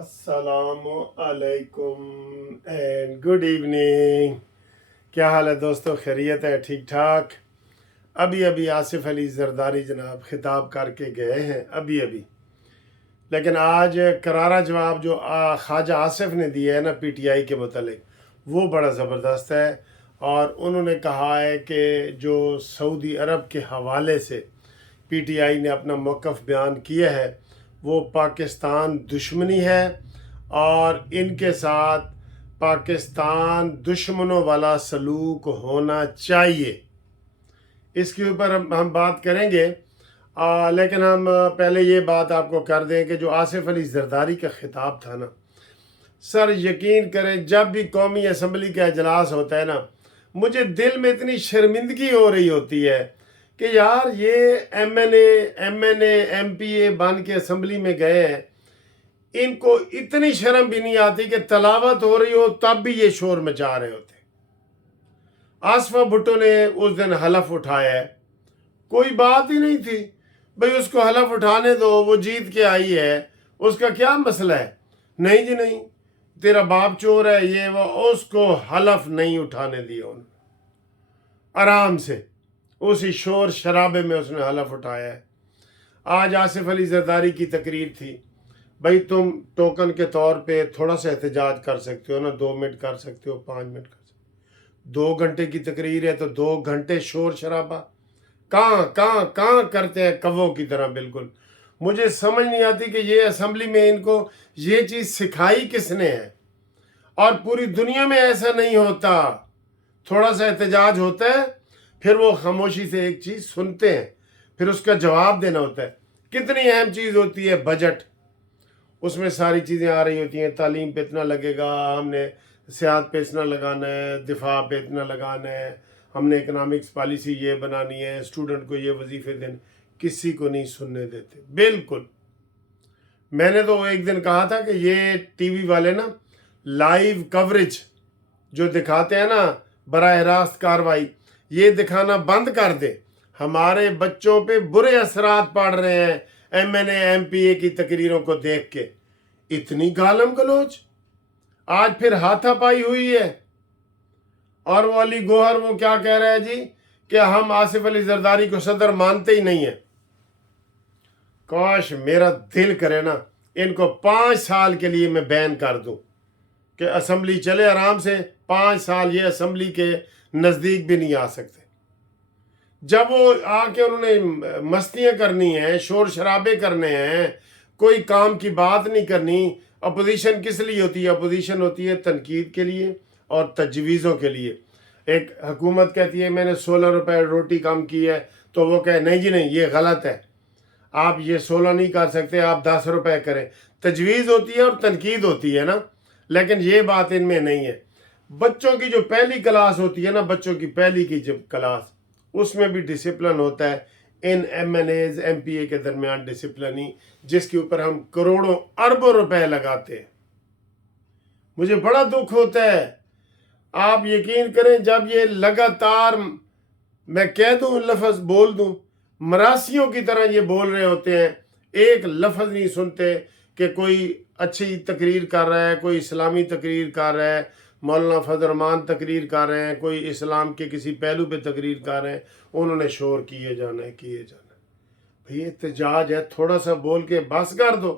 अस्सलाम वालेकुम and good evening. क्या हाल है दोस्तों? खैरियत है? ठीक ठाक। अभी अभी आसिफ अली जरदारी जनाब खिताब करके गए हैं अभी अभी, लेकिन आज करारा जवाब जो ख्वाजा आसिफ ने दिया है ना पीटीआई के मुतालिक, वो बड़ा ज़बरदस्त है। और उन्होंने कहा है कि जो सऊदी अरब के हवाले से पीटीआई ने अपना मौक़िफ़ बयान किया है वो पाकिस्तान दुश्मनी है और इनके साथ पाकिस्तान दुश्मनों वाला सलूक होना चाहिए। इसके ऊपर हम बात करेंगे, लेकिन हम पहले ये बात आपको कर दें कि जो आसिफ अली जरदारी का खिताब था ना सर, यकीन करें जब भी कौमी असम्बली का इजलास होता है ना, मुझे दिल में इतनी शर्मिंदगी हो रही होती है कि यार ये एमएनए एमपीए बन के असम्बली में गए हैं, इनको इतनी शर्म भी नहीं आती कि तलावत हो रही हो तब भी ये शोर मचा रहे होते। आसफा भुट्टो ने उस दिन हलफ उठाया है, कोई बात ही नहीं थी भाई, उसको हलफ उठाने दो, वो जीत के आई है, उसका क्या मसला है। नहीं जी नहीं, तेरा बाप चोर है ये वो, उसको हलफ नहीं उठाने दिया उन्होंने, आराम से उसी शोर शराबे में उसने हलफ उठाया है। आज आसिफ अली जरदारी की तकरीर थी, भाई तुम टोकन के तौर पे थोड़ा सा एहतजाज कर सकते हो ना, 2 मिनट कर सकते हो, 5 मिनट कर सकते हो। 2 घंटे की तकरीर है तो 2 घंटे शोर शराबा कहाँ करते हैं कव्वों की तरह। बिल्कुल मुझे समझ नहीं आती कि ये असम्बली में इनको ये चीज़ सिखाई किसने है, और पूरी दुनिया में ऐसा नहीं होता। थोड़ा सा एहतजाज होता है, फिर वो खामोशी से एक चीज़ सुनते हैं, फिर उसका जवाब देना होता है। कितनी अहम चीज़ होती है बजट, उसमें सारी चीज़ें आ रही होती हैं, तालीम पे इतना लगेगा, हमने सियाहत पे इतना लगाना है, दिफा पे इतना लगाना है, हमने इकनॉमिक्स पॉलिसी ये बनानी है, स्टूडेंट को ये वजीफे देने, किसी को नहीं सुनने देते बिल्कुल। मैंने तो एक दिन कहा था कि ये टीवी वाले ना लाइव कवरेज जो दिखाते हैं ना, बराह रास्त कार्रवाई, ये दिखाना बंद कर दे। हमारे बच्चों पे बुरे असरात पड़ रहे हैं एमएनए एमपीए की तकरीरों को देख के। इतनी गालम गलोच, आज फिर हाथापाई हुई है। और वो अली गोहर वो क्या कह रहा है जी कि हम आसिफ अली जरदारी को सदर मानते ही नहीं है। काश मेरा दिल करे ना इनको 5 साल के लिए मैं बैन कर दूं कि असम्बली चले आराम से, 5 साल ये असम्बली के नज़दीक भी नहीं आ सकते। जब वो आके उन्होंने मस्तियाँ करनी हैं, शोर शराबे करने हैं, कोई काम की बात नहीं करनी। अपोजिशन किस लिए होती है? अपोजिशन होती है तनकीद के लिए और तजवीज़ों के लिए। एक हुकूमत कहती है मैंने 16 रुपए रोटी कम की है, तो वो कहे नहीं जी नहीं, ये गलत है, आप ये 16 नहीं कर सकते, आप 10 रुपए करें। तजवीज़ होती है और तनकीद होती है ना, लेकिन ये बात इनमें नहीं है। बच्चों की जो पहली क्लास होती है ना, बच्चों की पहली की जब क्लास, उसमें भी डिसिप्लिन होता है। इन एमएनएज एमपीए के दरमियान डिसिप्लिन ही, जिसके ऊपर हम करोड़ों अरबों रुपए लगाते हैं। मुझे बड़ा दुख होता है, आप यकीन करें, जब ये लगातार मैं कह दूं लफ्ज बोल दूं, मरासियों की तरह ये बोल रहे होते हैं, एक लफ्ज नहीं सुनते कि कोई अच्छी तकरीर कर रहा है, कोई इस्लामी तकरीर कर रहा है, मौलाना फजल रहमान तकरीर कर रहे हैं, कोई इस्लाम के किसी पहलू पे तकरीर कर रहे हैं, उन्होंने शोर किए जाना है। भाई एहतजाज है, थोड़ा सा बोल के बस कर दो।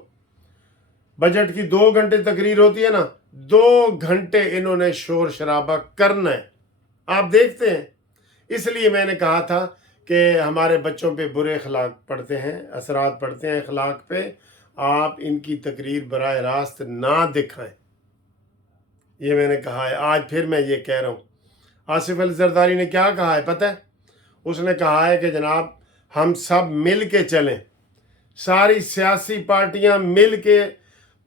बजट की 2 घंटे तकरीर होती है ना, 2 घंटे इन्होंने शोर शराबा करना है। आप देखते हैं, इसलिए मैंने कहा था कि हमारे बच्चों पे बुरे अखलाक पड़ते हैं, असरात पड़ते हैं अखलाक पे। आप इनकी तकरीर बराह रास्त ना दिखाएं, ये मैंने कहा है। आज फिर मैं ये कह रहा हूँ, आसिफ अली जरदारी ने क्या कहा है पता है? उसने कहा है कि जनाब हम सब मिल के चलें, सारी सियासी पार्टियां मिल के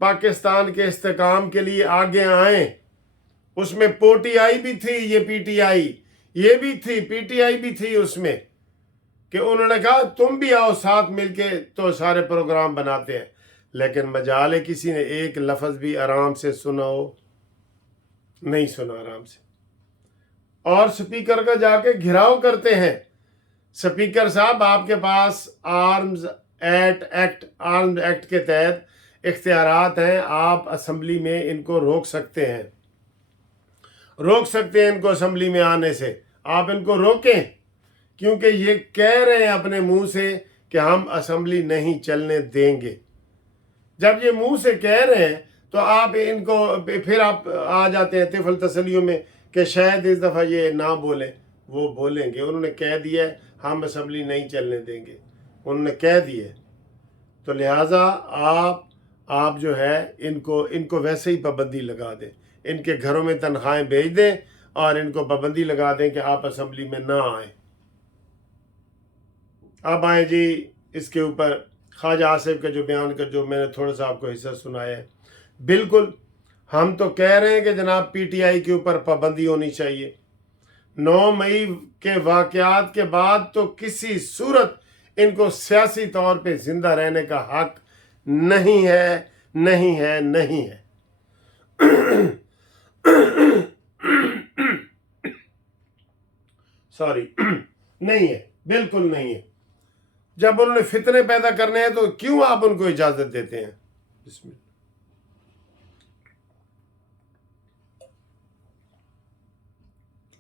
पाकिस्तान के इस्तेकाम के लिए आगे आएं। उसमें पीटीआई भी थी, ये पीटीआई ये भी थी, पीटीआई भी थी उसमें, कि उन्होंने कहा तुम भी आओ साथ मिलके तो सारे प्रोग्राम बनाते हैं। लेकिन मजाल है किसी ने एक लफ्ज़ भी आराम से सुना हो? नहीं सुना आराम से। और स्पीकर का जाके घिराव करते हैं। स्पीकर साहब आपके पास आर्म्स एक्ट के तहत اختیارات ہیں، آپ اسمبلی میں ان کو روک سکتے ہیں ان کو اسمبلی میں آنے سے، آپ ان کو روکیں، کیونکہ یہ کہہ رہے ہیں اپنے منہ سے کہ ہم اسمبلی نہیں چلنے دیں گے۔ جب یہ منہ سے کہہ رہے ہیں تو آپ ان کو پھر آپ آ جاتے ہیں طفل تسلیوں میں کہ شاید اس دفعہ یہ نہ بولیں، وہ بولیں گے، انہوں نے کہہ دیا ہے ہم اسمبلی نہیں چلنے دیں گے، انہوں نے کہہ دیا ہے۔ تو لہٰذا آپ جو ہے ان کو ویسے ہی پابندی لگا دیں، ان کے گھروں میں تنخواہیں بھیج دیں اور ان کو پابندی لگا دیں کہ آپ اسمبلی میں نہ آئیں۔ اب آئیں جی اس کے اوپر خواجہ آصف کا جو بیان کا جو میں نے تھوڑا سا آپ کو حصہ سنایا ہے، بالکل ہم تو کہہ رہے ہیں کہ جناب پی ٹی آئی کے اوپر پابندی ہونی چاہیے۔ 9 مئی کے واقعات کے بعد تو کسی صورت ان کو سیاسی طور پہ زندہ رہنے کا حق نہیں ہے، نہیں ہے، نہیں ہے۔ سوری، نہیں ہے، بالکل نہیں ہے۔ جب انہوں نے فتنے پیدا کرنے ہیں تو کیوں آپ ان کو اجازت دیتے ہیں؟ بسم اللہ۔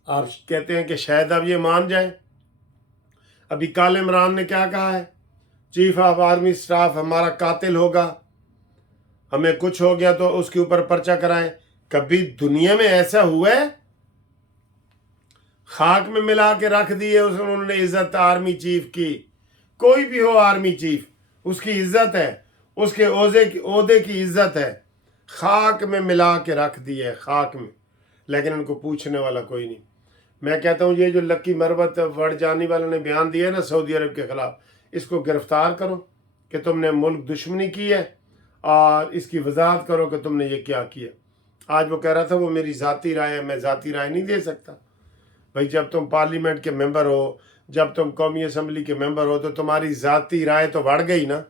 آپ کہتے ہیں کہ شاید اب یہ مان جائیں۔ ابھی کال عمران نے کیا کہا ہے؟ چیف آف آرمی سٹاف ہمارا قاتل ہوگا، ہمیں کچھ ہو گیا تو اس کے اوپر پرچہ کرائیں۔ کبھی دنیا میں ایسا ہوا ہے؟ خاک میں ملا کے رکھ دیے انہوں نے عزت آرمی چیف کی۔ کوئی بھی ہو آرمی چیف، اس کی عزت ہے، اس کے عہدے کی عزت ہے، خاک میں ملا کے رکھ دیے، خاک میں، لیکن ان کو پوچھنے والا کوئی نہیں۔ میں کہتا ہوں یہ جو لکی مربت وڑجانی والوں نے بیان دیا ہے نا سعودی عرب کے خلاف، اس کو گرفتار کرو کہ تم نے ملک دشمنی کی ہے، اور اس کی وضاحت کرو کہ تم نے یہ کیا کیا۔ آج وہ کہہ رہا تھا وہ میری ذاتی رائے ہے، میں ذاتی رائے نہیں دے سکتا۔ بھائی جب تم پارلیمنٹ کے ممبر ہو، جب تم قومی اسمبلی کے ممبر ہو تو تمہاری ذاتی رائے تو بڑھ گئی نا۔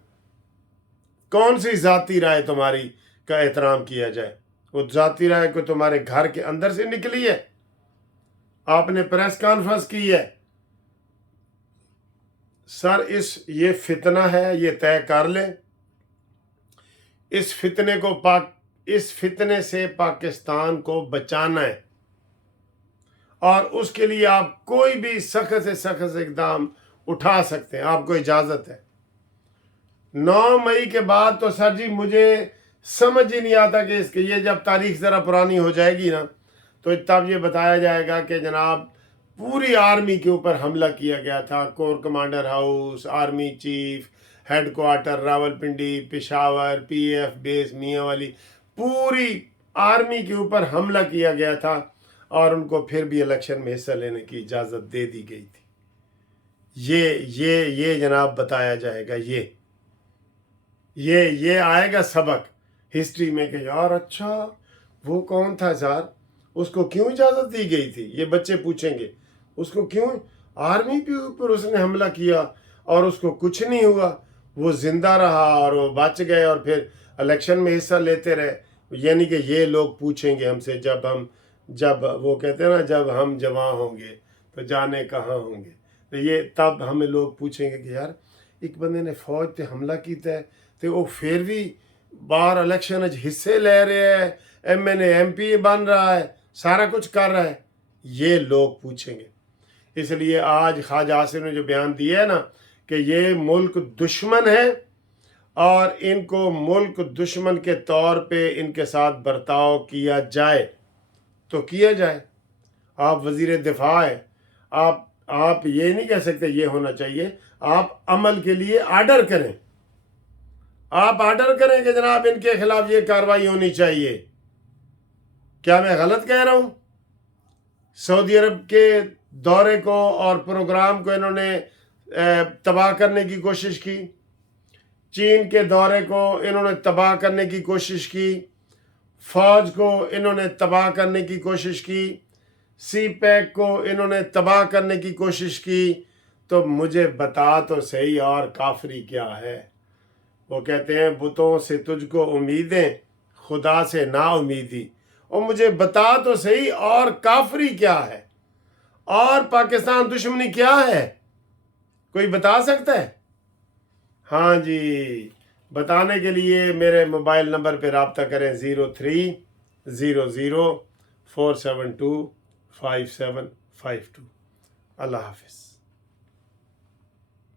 کون سی ذاتی رائے تمہاری کا احترام کیا جائے؟ وہ ذاتی رائے کو تمہارے گھر کے اندر سے نکلی ہے، آپ نے پریس کانفرنس کی ہے۔ سر یہ فتنہ ہے، یہ طے کر لیں، اس فتنے سے پاکستان کو بچانا ہے، اور اس کے لیے آپ کوئی بھی سخت سے سخت اقدام اٹھا سکتے ہیں، آپ کو اجازت ہے۔ 9 مئی کے بعد تو سر جی مجھے سمجھ ہی نہیں آتا کہ اس کے یہ جب تاریخ ذرا پرانی ہو جائے گی نا تو تب یہ بتایا جائے گا کہ جناب پوری آرمی کے اوپر حملہ کیا گیا تھا، corps commander house, army chief, head quarter Rawalpindi, Peshawar, P F base Mianwali, پوری آرمی کے اوپر حملہ کیا گیا تھا، اور ان کو پھر بھی الیکشن میں حصہ لینے کی اجازت دے دی گئی تھی۔ یہ جناب بتایا جائے گا، یہ آئے گا سبق ہسٹری میں کہ یار اچھا وہ کون تھا یار، اس کو کیوں اجازت دی گئی تھی؟ یہ بچے پوچھیں گے اس کو کیوں آرمی کے اوپر اس نے حملہ کیا اور اس کو کچھ نہیں ہوا، وہ زندہ رہا اور وہ بچ گئے اور پھر الیکشن میں حصہ لیتے رہے۔ یعنی کہ یہ لوگ پوچھیں گے ہم سے جب وہ کہتے ہیں نا جب ہم جوان ہوں گے تو جانے کہاں ہوں گے، تو یہ تب ہمیں لوگ پوچھیں گے کہ یار ایک بندے نے فوج تے حملہ کیتا ہے تو وہ پھر بھی باہر الیکشن حصے لے رہے ہے، M N A M P بن رہا ہے، سارا کچھ کر رہا ہے، یہ لوگ پوچھیں گے۔ اس لیے آج خواجہ آصف نے جو بیان دیا ہے نا کہ یہ ملک دشمن ہے، اور ان کو ملک دشمن کے طور پہ ان کے ساتھ برتاؤ کیا جائے تو کیا جائے۔ آپ وزیر دفاع ہے، آپ یہ نہیں کہہ سکتے یہ ہونا چاہیے، آپ عمل کے لیے آرڈر کریں، آپ آرڈر کریں کہ جناب ان کے خلاف یہ کارروائی ہونی چاہیے۔ کیا میں غلط کہہ رہا ہوں؟ سعودی عرب کے دورے کو اور پروگرام کو انہوں نے تباہ کرنے کی کوشش کی، چین کے دورے کو انہوں نے تباہ کرنے کی کوشش کی، فوج کو انہوں نے تباہ کرنے کی کوشش کی، سی پیک کو انہوں نے تباہ کرنے کی کوشش کی، تو مجھے بتا تو صحیح اور کافری کیا ہے؟ وہ کہتے ہیں بتوں سے تجھ کو امیدیں، خدا سے نا امیدی۔ اور مجھے بتا تو صحیح اور کافری کیا ہے، اور پاکستان دشمنی کیا ہے؟ کوئی بتا سکتا ہے؟ ہاں جی بتانے کے لیے میرے موبائل نمبر پہ رابطہ کریں 030004725752۔ اللہ حافظ۔